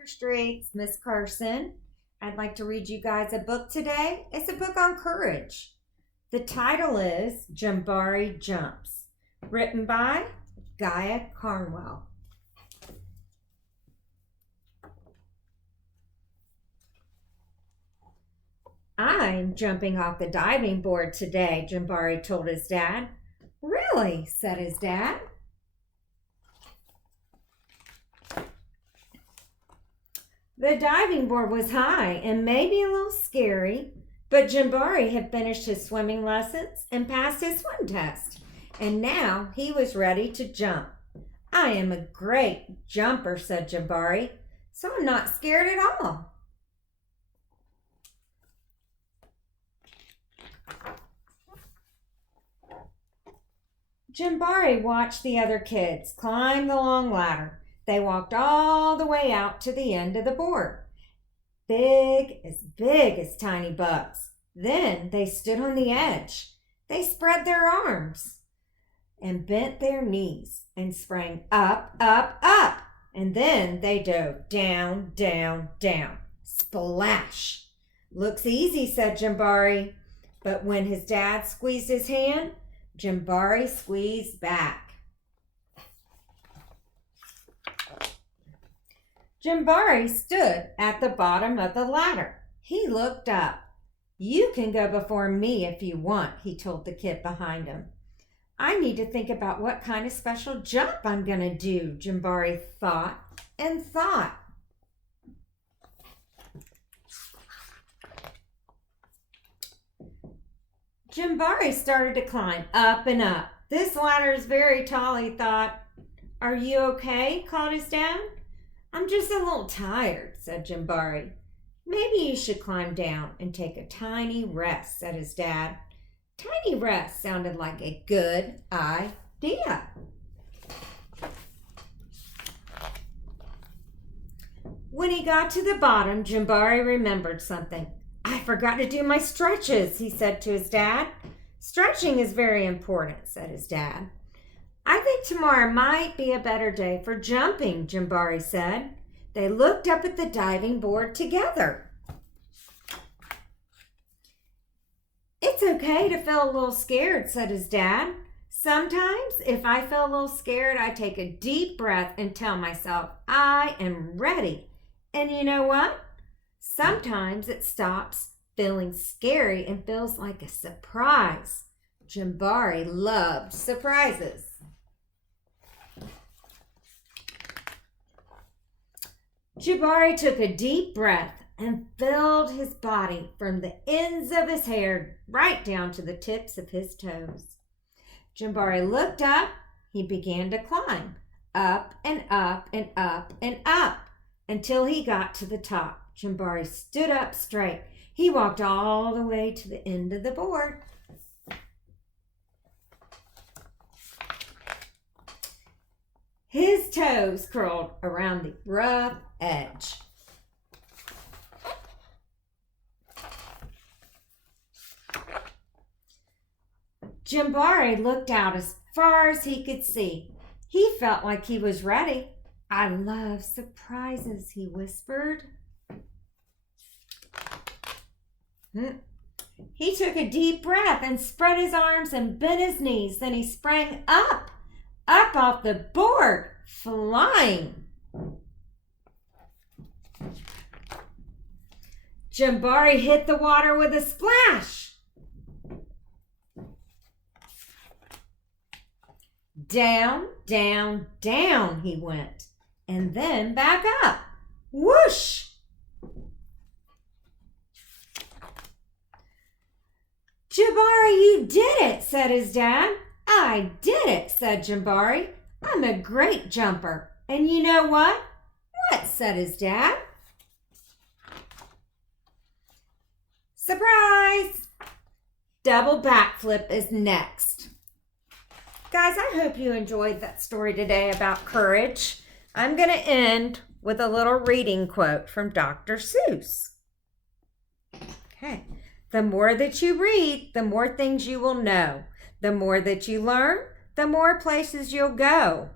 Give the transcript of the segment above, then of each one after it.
Silver Streets, Miss Carson. I'd like to read you guys a book today. It's a book on courage. The title is Jabari Jumps, written by Gaia Cornwall. I'm jumping off the diving board today, Jabari told his dad. Really? Said his dad. The diving board was high and maybe a little scary, but Jabari had finished his swimming lessons and passed his swim test, and now he was ready to jump. I am a great jumper, said Jabari, so I'm not scared at all. Jabari watched the other kids climb the long ladder. They walked all the way out to the end of the board, big as tiny bugs. Then they stood on the edge. They spread their arms and bent their knees and sprang up, up, up. And then they dove down, down, down. Splash! Looks easy, said Jabari. But when his dad squeezed his hand, Jabari squeezed back. Jabari stood at the bottom of the ladder. He looked up. You can go before me if you want, he told the kid behind him. I need to think about what kind of special jump I'm going to do, Jabari thought and thought. Jabari started to climb up and up. This ladder is very tall, he thought. Are you okay? Called his dad. I'm just a little tired, said Jabari. Maybe you should climb down and take a tiny rest, said his dad. Tiny rest sounded like a good idea. When he got to the bottom, Jabari remembered something. I forgot to do my stretches, he said to his dad. Stretching is very important, said his dad. I think tomorrow might be a better day for jumping, Jabari said. They looked up at the diving board together. It's okay to feel a little scared, said his dad. Sometimes, if I feel a little scared, I take a deep breath and tell myself, I am ready. And you know what? Sometimes it stops feeling scary and feels like a surprise. Jabari loved surprises. Jabari took a deep breath and filled his body from the ends of his hair right down to the tips of his toes. Jabari looked up. He began to climb up and up and up and up until he got to the top. Jabari stood up straight. He walked all the way to the end of the board. His toes curled around the rough edge. Jabari looked out as far as he could see. He felt like he was ready. I love surprises, he whispered. He took a deep breath and spread his arms and bent his knees. Then he sprang up off the board, flying. Jabari hit the water with a splash. Down, down, down he went, and then back up. Whoosh! Jabari, you did it, said his dad. I did it, said Jabari. I'm a great jumper. And you know what? What, said his dad. Surprise! Double backflip is next. Guys, I hope you enjoyed that story today about courage. I'm going to end with a little reading quote from Dr. Seuss. Okay. The more that you read, the more things you will know. The more that you learn, the more places you'll go.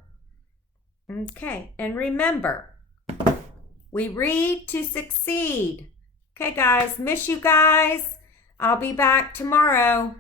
Okay, and remember, We read to succeed. Okay, guys, miss you guys. I'll be back tomorrow.